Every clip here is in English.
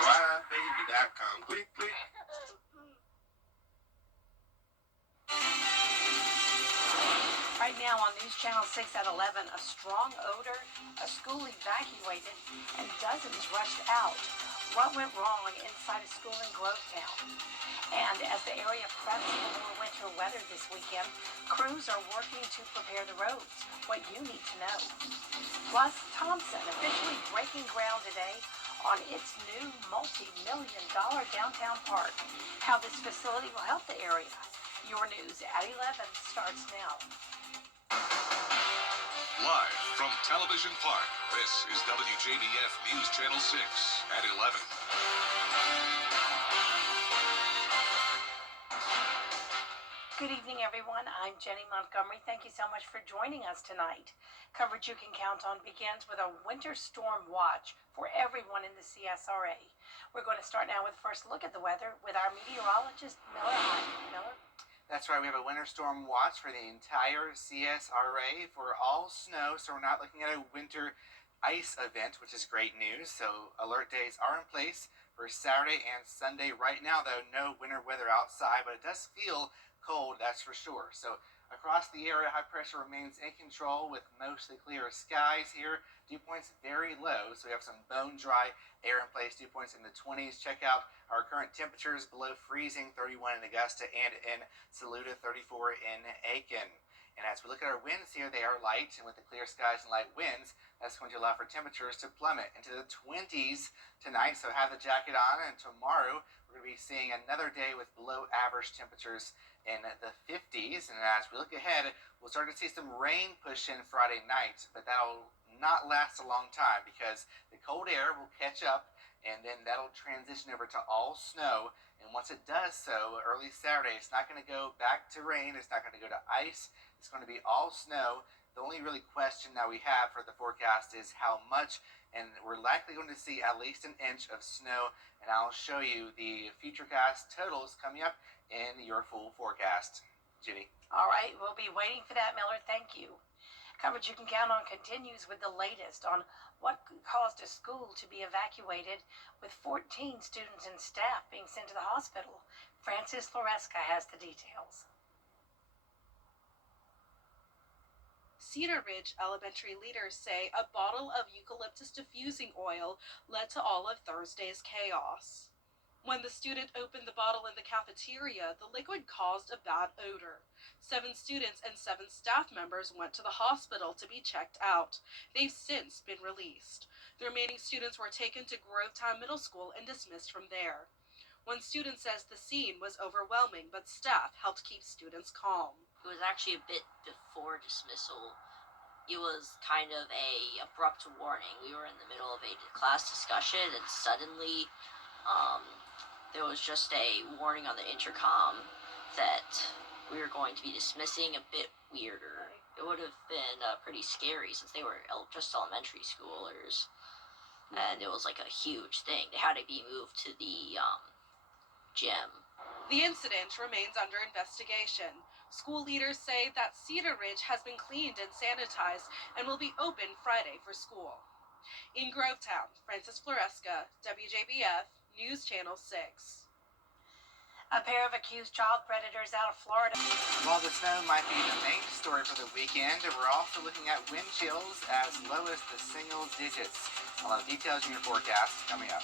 WJBF.com. Click, click. Right now on News Channel 6 at 11, a strong odor, a school evacuated, and dozens rushed out. What went wrong inside a school in Grovetown? And as the area preps for more winter weather this weekend, crews are working to prepare the roads. What you need to know. Plus, Thompson officially breaking ground today on its new multi-million-dollar downtown park. How this facility will help the area. Your news at 11 starts now. Live from Television Park, this is WJBF News Channel 6 at 11. Good evening, everyone. I'm Jenny Montgomery. Thank you so much for joining us tonight. Coverage you can count on begins with a winter storm watch for everyone in the CSRA. We're going to start now with a first look at the weather with our meteorologist, Miller Hyde. Miller? That's right, we have a winter storm watch for the entire CSRA for all snow, so we're not looking at a winter ice event, which is great news. So alert days are in place for Saturday and Sunday. Right now, though, no winter weather outside, but it does feel cold, that's for sure. So across the area, high pressure remains in control with mostly clear skies here. Dew points very low, so we have some bone dry air in place. Dew points in the 20s. Check out our current temperatures below freezing, 31 in Augusta and in Saluda, 34 in Aiken. And as we look at our winds here, they are light, and with the clear skies and light winds, that's going to allow for temperatures to plummet into the 20s tonight. So have the jacket on, and tomorrow we're going to be seeing another day with below average temperatures in the 50s. And as we look ahead, we'll start to see some rain push in Friday night, but that'll not last a long time because the cold air will catch up, and then that'll transition over to all snow. And once it does so, early Saturday, it's not going to go back to rain. It's not going to go to ice. It's going to be all snow. The only really question that we have for the forecast is how much, and we're likely going to see at least an inch of snow, and I'll show you the futurecast totals coming up in your full forecast. Jenny. All right, we'll be waiting for that, Miller. Thank you. Coverage you can count on continues with the latest on what caused a school to be evacuated with 14 students and staff being sent to the hospital. Francis Floresca has the details. Cedar Ridge Elementary leaders say a bottle of eucalyptus diffusing oil led to all of Thursday's chaos. When the student opened the bottle in the cafeteria, the liquid caused a bad odor. 7 students and 7 staff members went to the hospital to be checked out. They've since been released. The remaining students were taken to Grovetown Middle School and dismissed from there. One student says the scene was overwhelming, but staff helped keep students calm. It was actually a bit before dismissal. It was kind of a abrupt warning. We were in the middle of a class discussion, and suddenly there was just a warning on the intercom that we were going to be dismissing a bit weirder. It would have been pretty scary since they were just elementary schoolers, and it was like a huge thing. They had to be moved to the gym. The incident remains under investigation. School leaders say that Cedar Ridge has been cleaned and sanitized and will be open Friday for school. In Grovetown, Francis Floresca, WJBF, News Channel 6. A pair of accused child predators out of Florida. While the snow might be the main story for the weekend, we're also looking at wind chills as low as the single digits. I'll have details in your forecast coming up.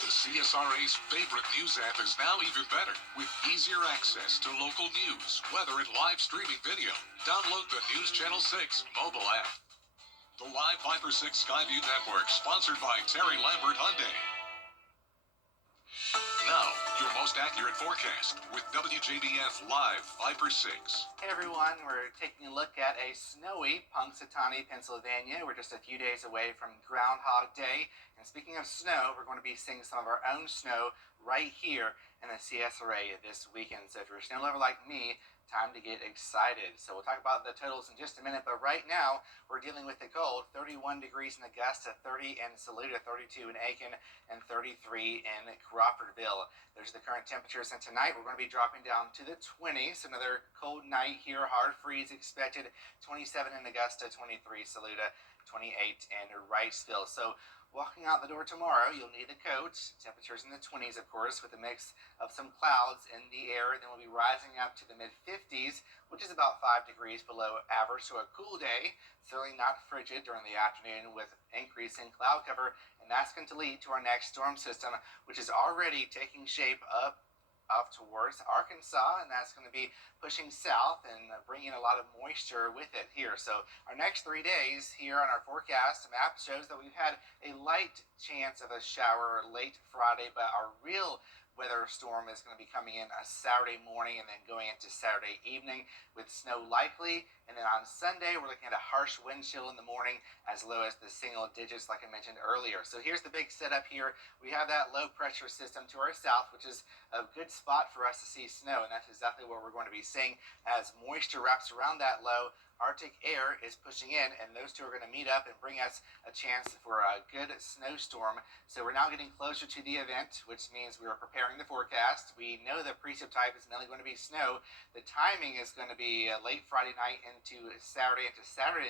The CSRA's favorite news app is now even better with easier access to local news, weather, and live streaming video. Download the News Channel 6 mobile app. The Live Viper 6 Skyview Network, sponsored by Terry Lambert Hyundai. Now, your most accurate forecast with WJBF Live Viper 6. Hey everyone, we're taking a look at a snowy Punxsutawney, Pennsylvania. We're just a few days away from Groundhog Day. And speaking of snow, we're going to be seeing some of our own snow right here in the CSRA this weekend. So if you're a snow lover like me, time to get excited. So we'll talk about the totals in just a minute, but right now we're dealing with the cold. 31 degrees in Augusta, 30 in Saluda, 32 in Aiken, and 33 in Crawfordville. Those are the current temperatures, and tonight we're going to be dropping down to the 20s. Another cold night here, hard freeze expected. 27 in Augusta, 23 Saluda, 28 in Wrightsville. So walking out the door tomorrow, you'll need a coat. Temperatures in the 20s, of course, with a mix of some clouds in the air. Then we'll be rising up to the mid-50s, which is about 5 degrees below average. So a cool day, certainly not frigid during the afternoon with increasing cloud cover. And that's going to lead to our next storm system, which is already taking shape up towards Arkansas, and that's going to be pushing south and bringing a lot of moisture with it here. So our next 3 days here on our forecast map shows that we've had a light chance of a shower late Friday, but our real weather storm is going to be coming in a Saturday morning and then going into Saturday evening with snow likely. And then on Sunday, we're looking at a harsh wind chill in the morning as low as the single digits like I mentioned earlier. So here's the big setup here. We have that low pressure system to our south, which is a good spot for us to see snow. And that's exactly what we're going to be seeing as moisture wraps around that low. Arctic air is pushing in, and those two are going to meet up and bring us a chance for a good snowstorm. So we're now getting closer to the event, which means we are preparing the forecast. We know the precip type is mainly going to be snow. The timing is going to be late Friday night into Saturday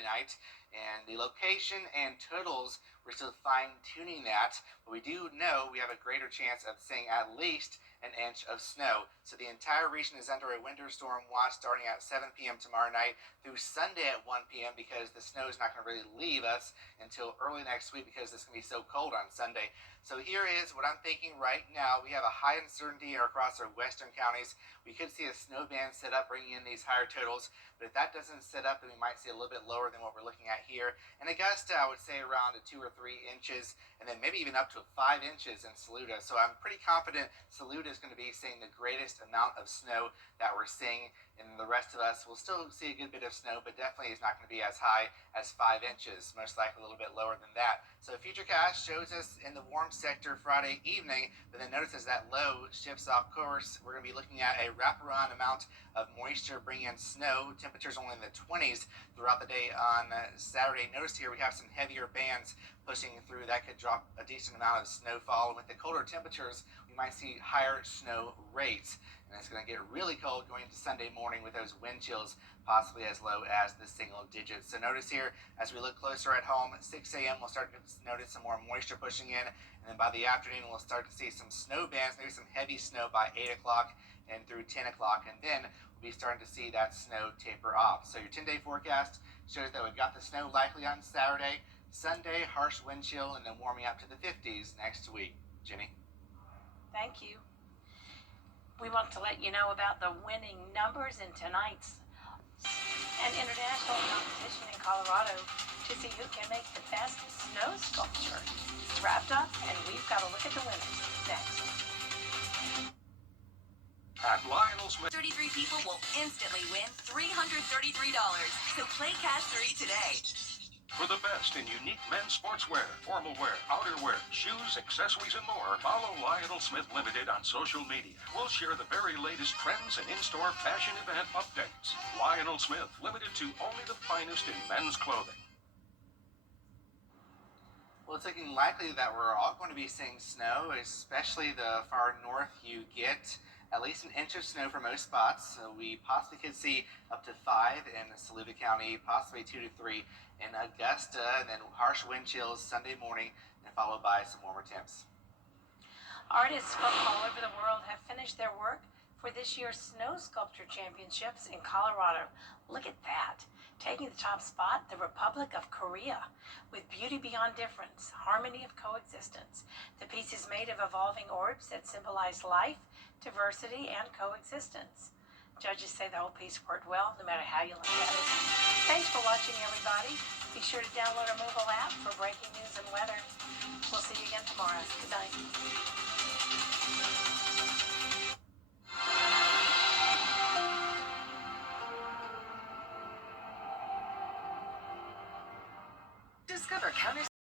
night. And the location and totals, we're still fine-tuning that, but we do know we have a greater chance of seeing at least an inch of snow. So the entire region is under a winter storm watch starting at 7 p.m. tomorrow night through Sunday at 1 p.m. because the snow is not going to really leave us until early next week because it's going to be so cold on Sunday. So here is what I'm thinking right now. We have a high uncertainty across our western counties. We could see a snow band set up bringing in these higher totals, but if that doesn't set up, then we might see a little bit lower than what we're looking at here. In Augusta, I would say around 2 or 3 inches, and then maybe even up to 5 inches in Saluda. So I'm pretty confident Saluda is going to be seeing the greatest amount of snow that we're seeing, and the rest of us will still see a good bit of snow, but definitely is not going to be as high as 5 inches, most likely a little bit lower than that. So Futurecast shows us in the warm sector Friday evening, but then notice as that low shifts off course, we're going to be looking at a wraparound amount of moisture bringing in snow. Temperatures only in the 20s throughout the day on Saturday. Notice here we have some heavier bands pushing through that could drop a decent amount of snowfall. With the colder temperatures, we might see higher snow rates. And it's going to get really cold going into Sunday morning with those wind chills possibly as low as the single digits. So notice here, as we look closer at home, at 6 a.m. we'll start to notice some more moisture pushing in. And then by the afternoon, we'll start to see some snow bands, maybe some heavy snow by 8 o'clock and through 10 o'clock. And then we'll be starting to see that snow taper off. So your 10-day forecast shows that we've got the snow likely on Saturday, Sunday, harsh wind chill, and then warming up to the 50s next week. Jenny? Thank you. We want to let you know about the winning numbers in tonight's an international competition in Colorado to see who can make the best snow sculpture. It's wrapped up, and we've got a look at the winners next. At Lionel Smith. 33 people will instantly win $333. So play Cash 3 today. For the best in unique men's sportswear, formal wear, outerwear, shoes, accessories, and more, follow Lionel Smith Limited on social media. We'll share the very latest trends and in-store fashion event updates. Lionel Smith Limited to only the finest in men's clothing. Well, it's looking likely that we're all going to be seeing snow, especially the far north you get. At least an inch of snow for most spots. So we possibly could see up to 5 in Saluda County, possibly 2 to 3 in Augusta, and then harsh wind chills Sunday morning, and followed by some warmer temps. Artists from all over the world have finished their work for this year's Snow Sculpture Championships in Colorado. Look at that. Taking the top spot, the Republic of Korea, with beauty beyond difference, harmony of coexistence. The piece is made of evolving orbs that symbolize life, diversity, and coexistence. Judges say the whole piece worked well, no matter how you look at it. Thanks for watching, everybody. Be sure to download our mobile app for breaking news and weather. We'll see you again tomorrow. Good night. Discover counter